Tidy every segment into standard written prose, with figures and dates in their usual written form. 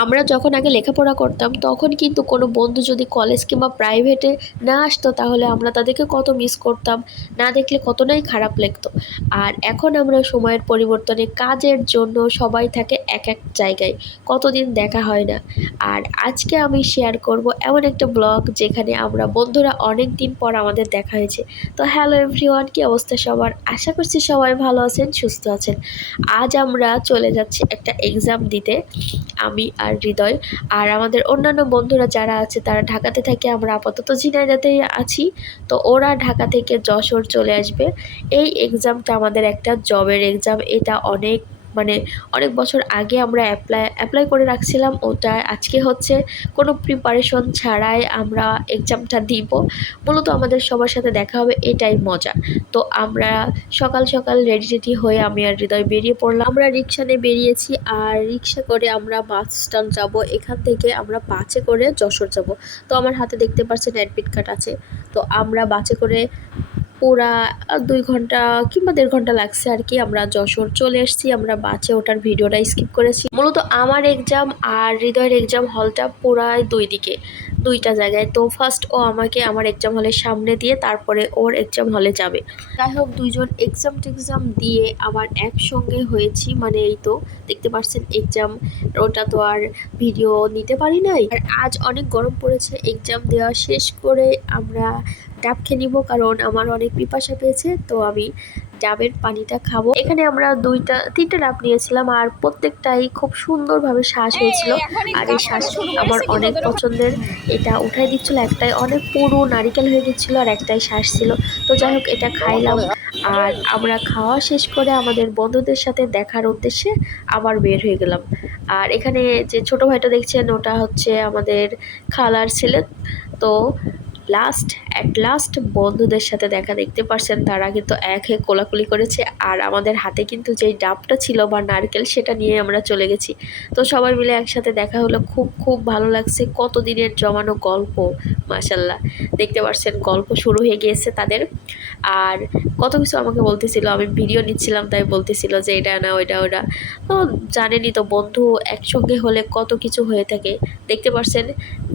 আমরা যখন আগে লেখাপড়া করতাম তখন কিন্তু কোনো বন্ধু যদি কলেজ কিংবা প্রাইভেটে না আসতো তাহলে আমরা তাদেরকে কত মিস করতাম, না দেখলে কতটাই খারাপ লাগতো। আর এখন আমরা সময়ের পরিবর্তনে কাজের জন্য সবাই থাকে এক এক জায়গায়, কতদিন দেখা হয় না। আর আজকে আমি শেয়ার করব এমন একটা ব্লগ যেখানে আমরা বন্ধুরা অনেক দিন পর আমাদের দেখা হয়েছে। তো হ্যালো এভরিওয়ান, কি অবস্থা সবার? আশা করছি সবাই ভালো আছেন, সুস্থ আছেন। আজ আমরা চলে যাচ্ছি একটা এক্সাম দিতে, আমি আর হৃদয়। আর আমাদের অন্যান্য বন্ধুরা যারা আছে তারা ঢাকাতে থাকে, আমরা আপাতত ঝিনাইদহতেই আছি। তো ওরা ঢাকা থেকে যশোর চলে আসবে। এই এক্সামটা আমাদের একটা জবের এক্সাম। এটা অনেক বছর আগে আমরা অ্যাপ্লাই করে রাখছিলাম। ওটা আজকে হচ্ছে কোনো প্রিপারেশন ছাড়াই আমরা এক্সামটা দিব। মূলত আমাদের সবার সাথে দেখা হবে, এটাই মজা। তো আমরা সকাল সকাল রেডি হয়ে আমি আর হৃদয় বেরিয়ে পড়লাম। আমরা রিক্সা নিয়ে বেরিয়েছি, আর রিক্সা করে আমরা বাস স্ট্যান্ড যাব। এখান থেকে আমরা বাসে করে যশোর যাব। তো আমার হাতে দেখতে পাচ্ছেন অ্যাডমিট কার্ড আছে। তো আমরা বাসে করে পুরা 2 ঘন্টা কিংবা 1.5 ঘন্টা লাগছে আর কি, আমরা যশোর চলে এসেছি। আমরা বাসে ওঠার ভিডিওটা স্কিপ করেছি। মূলত আমার এক্সাম আর হৃদয়ের এক্সাম হলটা পুরাই দুইটা জায়গায়। তো ফার্স্ট ও আমাকে আমার এক্সাম হলের সামনে দিয়ে তারপরে ওর এক্সাম হলে যাবে। যাই হোক, দুইজন এক্সাম দিয়ে আবার একসঙ্গে হয়েছি। মানে এই তো দেখতে পাচ্ছেন এক্সাম, ওটা তো আর ভিডিও নিতে পারি নাই। আর আজ অনেক গরম পড়েছে। এক্সাম দেওয়া শেষ করে আমরা ডাব খেয়ে নিব, কারণ আমার অনেক পিপাসা পেয়েছে। তো আমি ডাবের পানিটা খাবো। এখানে আমরা 3টা ডাব নিয়েছিলাম, আর প্রত্যেকটাই খুব সুন্দরভাবে শ্বাস হয়েছিল। আর এই শ্বাস আমার অনেক পছন্দের। এটা উঠাই দিচ্ছিল, একটাই অনেক পুরো নারিকেল হয়ে গেছিলো, আর একটাই শ্বাস ছিল। তো যাই হোক, এটা খাইলাম। আর আমরা খাওয়া শেষ করে আমাদের বন্ধুদের সাথে দেখার উদ্দেশ্যে আবার বের হয়ে গেলাম। আর এখানে যে ছোট ভাইটা দেখছেন, ওটা হচ্ছে আমাদের খালার ছেলে। তো লাস্ট বন্ধুদের সাথে দেখা, দেখতে পারছেন তারা কিন্তু এক কোলাকুলি করেছে। আর আমাদের হাতে কিন্তু যেই ডাবটা ছিল বা নারকেল, সেটা নিয়ে আমরা চলে গেছি। তো সবাই মিলে একসাথে দেখা হলো, খুব খুব ভালো লাগছে। কত দিনের জমানো গল্প, মাশাল্লাহ। দেখতে পাচ্ছেন গল্প শুরু হয়ে গিয়েছে তাদের। আর কত কিছু আমাকে বলতেছিল, আমি ভিডিও নিচ্ছিলাম তাই বলতেছিল যে এটা না ওইটা ওটা। তো জানেনই তো, বন্ধু একসঙ্গে হলে কত কিছু হয়ে থাকে। দেখতে পাচ্ছেন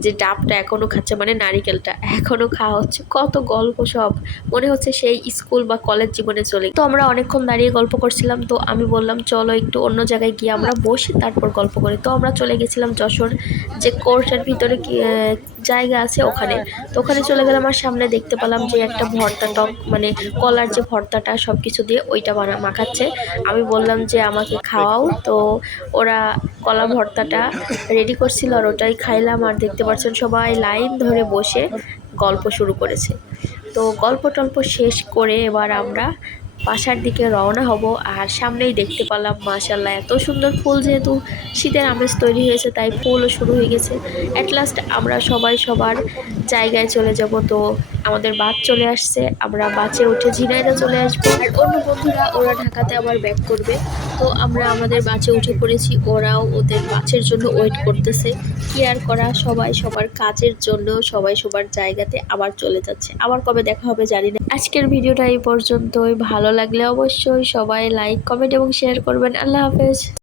যে ডাবটা এখনো খাচ্ছে, মানে নারিকেলটা এখনো খাওয়া হচ্ছে। কত গল্প, সব মনে হচ্ছে সেই স্কুল বা কলেজ জীবনে চলে। তো আমরা অনেকক্ষণ দাঁড়িয়ে গল্প করছিলাম। তো আমি বললাম চলো একটু অন্য জায়গায় গিয়ে আমরা বসে তারপর গল্প করি। তো আমরা চলে গেছিলাম যশোর যে কোর্টের ভিতরে জায়গা আছে ওখানে। তো ওখানে চলে গেলাম, আর সামনে দেখতে পেলাম যে একটা ভর্তা টক, মানে কলার যে ভর্তাটা সব কিছু দিয়ে ওইটা মাখাচ্ছে। আমি বললাম যে আমাকে খাওয়াও। তো ওরা কলা ভর্তাটা রেডি করছিল, আর ওটাই খাইলাম। আর দেখতে পাচ্ছেন সবাই লাইন ধরে বসে গল্প শুরু করেছে। তো গল্প টল্প শেষ করে এবার আমরা বাসার দিকে রওনা হব। আর সামনেই দেখতে পেলাম মাশাল্লাহ এত সুন্দর ফুল, যেহেতু শীতের আমেজ তৈরি হয়েছে তাই ফুলও শুরু হয়ে গেছে। অ্যাট লাস্ট আমরা সবাই সবার জায়গায় চলে যাব। তো আমাদের বাস চলে আসছে, আমরা বাসে উঠে ঝিনাইদহ চলে আসবো। আর অন্য বন্ধুরা ওরা ঢাকাতে আবার ব্যাক করবে। তো আমরা আমাদের বাসে উঠে পড়েছি, ওরাও ওদের বাসের জন্য ওয়েট করতেছে। কি আর করা, সবাই সবার কাজের জন্য সবাই সবার জায়গাতে আবার চলে যাচ্ছে। আবার কবে দেখা হবে জানি না। আজকের ভিডিওটা এই পর্যন্তই। ভালো লাগলে অবশ্যই সবাই লাইক, কমেন্ট এবং শেয়ার করবেন। আল্লাহ হাফেজ।